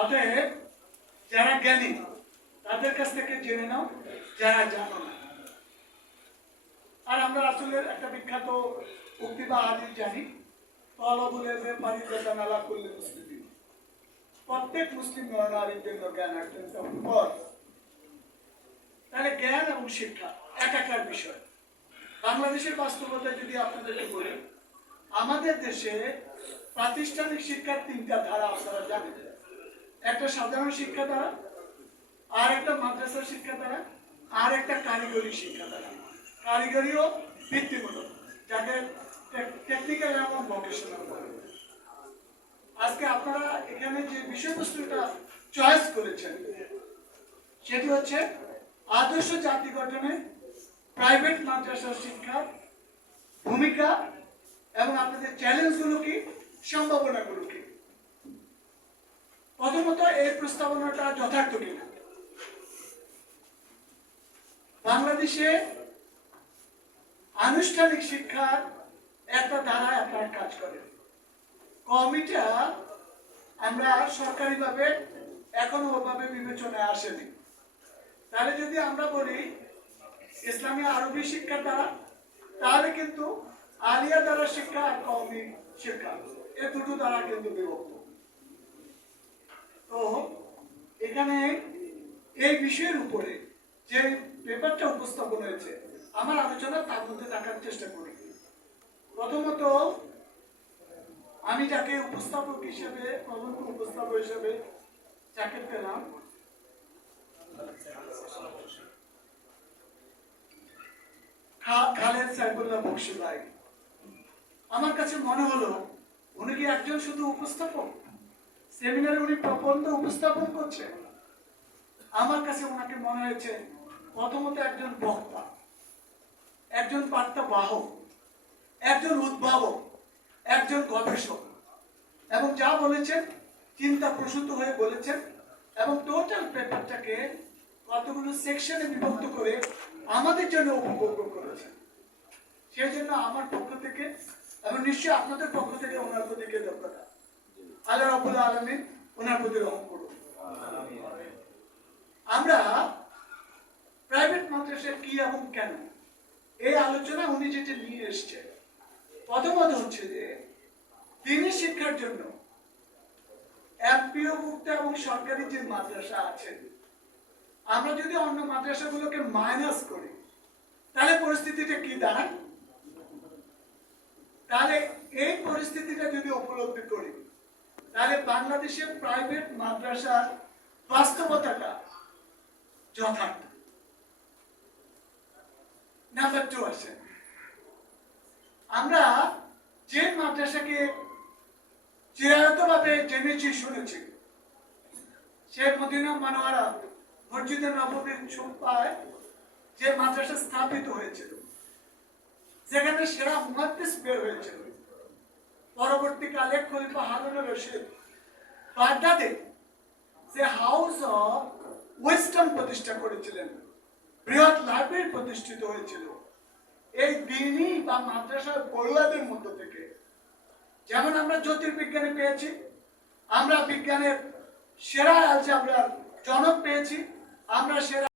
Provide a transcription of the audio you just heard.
অতএব যারা জ্ঞানী তাদের কাছ থেকে জেনে নাও, যারা জানো না। আর আমরা আসলে একটা বিখ্যাত উক্তি বা হাদিস জানি, প্রত্যেক মুসলিম নরনারীর জন্য জ্ঞান অত্যন্ত ফরজ। তাহলে জ্ঞান এবং শিক্ষা একাকার বিষয়। বাংলাদেশের বাস্তবতায় যদি আপনাদেরকে বলি, আমাদের দেশে প্রাতিষ্ঠানিক শিক্ষার তিনটা ধারা আপনারা জানেন। একটা সাধারণ শিক্ষা ধারা, আর একটা মাদ্রাসা শিক্ষা ধারা, আর একটা কারিগরি শিক্ষা ধারা। কারিগরি ও বৃত্তিমূলক, যাকে টেকনিক্যাল এবং ভোকেশনাল বলে। আজকে আপনারা এখানে যে বিষয়বস্তুটা চয়েস করেছেন সেটি হচ্ছে আদর্শ জাতি গঠনে প্রাইভেট মাদ্রাসা শিক্ষার ভূমিকা এবং আপনাদের চ্যালেঞ্জগুলো কি, সম্ভাবনাগুলো কি। প্রথমত, এই প্রস্তাবনাটা যথার্থ কিনা। বাংলাদেশে আনুষ্ঠানিক শিক্ষার একটা ধারায় আপনারা কাজ করেন। কমিটা আমরা সরকারিভাবে এখনো ওভাবে বিবেচনায় আসেনি। তাহলে যদি আমরা বলি ইসলামী আরবি শিক্ষা দ্বারা, তাহলে কিন্তু আলিয়া দ্বারা শিক্ষা আর কওমি শিক্ষা এই দুটো দ্বারা কিন্তু বিভক্ত। তো এখানে এই বিষয়ের উপরে যে পেপারটা উপস্থাপন হয়েছে, আমার আলোচনা তার মধ্যে রাখার চেষ্টা করি। প্রথমত, আমি যাকে উপস্থাপক হিসেবে, প্রধান উপস্থাপক হিসেবে যাকে পেলাম, খালেদ সাইফুল্লাহ বক্সী ভাই। আমার কাছে মনে হলো উনি কি একজন শুধু উপস্থাপক, সেমিনারে উনি প্রবন্ধ উপস্থাপন করছেন? আমার কাছে ওনাকে মনে হয়েছে প্রথমত একজন বক্তা, একজন বার্তাবাহক, একজন উদ্ভাবক, একজন গবেষক, এবং যা বলেছেন চিন্তা প্রসূত হয়ে বলেছেন, এবং টোটাল পেপারটাকে কতগুলো সেকশনে বিভক্ত করে আমাদের জন্য উপভোগ্য করেছেন। সেই জন্য আমার পক্ষ থেকে এবং নিশ্চয়ই আপনাদের পক্ষ থেকে ওনার প্রতি কৃতজ্ঞতা। আল্লাহ রাব্বুল আলামিন ওনার প্রতি রহম করুন। আমরা প্রাইভেট মাদ্রাসা কি এবং কেন, এই আলোচনা উনি যেটা নিয়ে এসছে, প্রথমত হচ্ছে যে দিনী শিক্ষার জন্য এমপিওভুক্ত এবং সরকারি যে মাদ্রাসা আছে, আমরা যদি অন্য মাদ্রাসাগুলোকে মাইনাস করি তাহলে পরিস্থিতিটা কি দাঁড়ায়? তাহলে এই পরিস্থিতিটা যদি উপলব্ধি করি, তাহলে বাংলাদেশের প্রাইভেট মাদ্রাসার বাস্তবতাটা যথার্থ। নাম্বার 2 আছে, আমরা যে মাদ্রাসাকে চিরায়তভাবে জেনেছি শুনেছি, শেখ মদিনা মানোয়ারা মসজিদে নববীর সুপায় যে মাদ্রাসা স্থাপিত হয়েছিল, যেখানে সেরা মুহাদ্দিস বের হয়েছিল, পরবর্তীকালে খলিফা হারুন রশিদ বাগদাদে যে হাউস অফ উইজডম প্রতিষ্ঠা করেছিলেন, বৃহৎ লাইব্রেরি প্রতিষ্ঠিত হয়েছিল। এই দিনী বা মাদ্রাসার পড়ুয়াদের মধ্য থেকে যেমন আমরা জ্যোতির্বিজ্ঞানে পেয়েছি, আমরা বিজ্ঞানের সেরা আলজাবরার জনক পেয়েছি, আমরা সেরা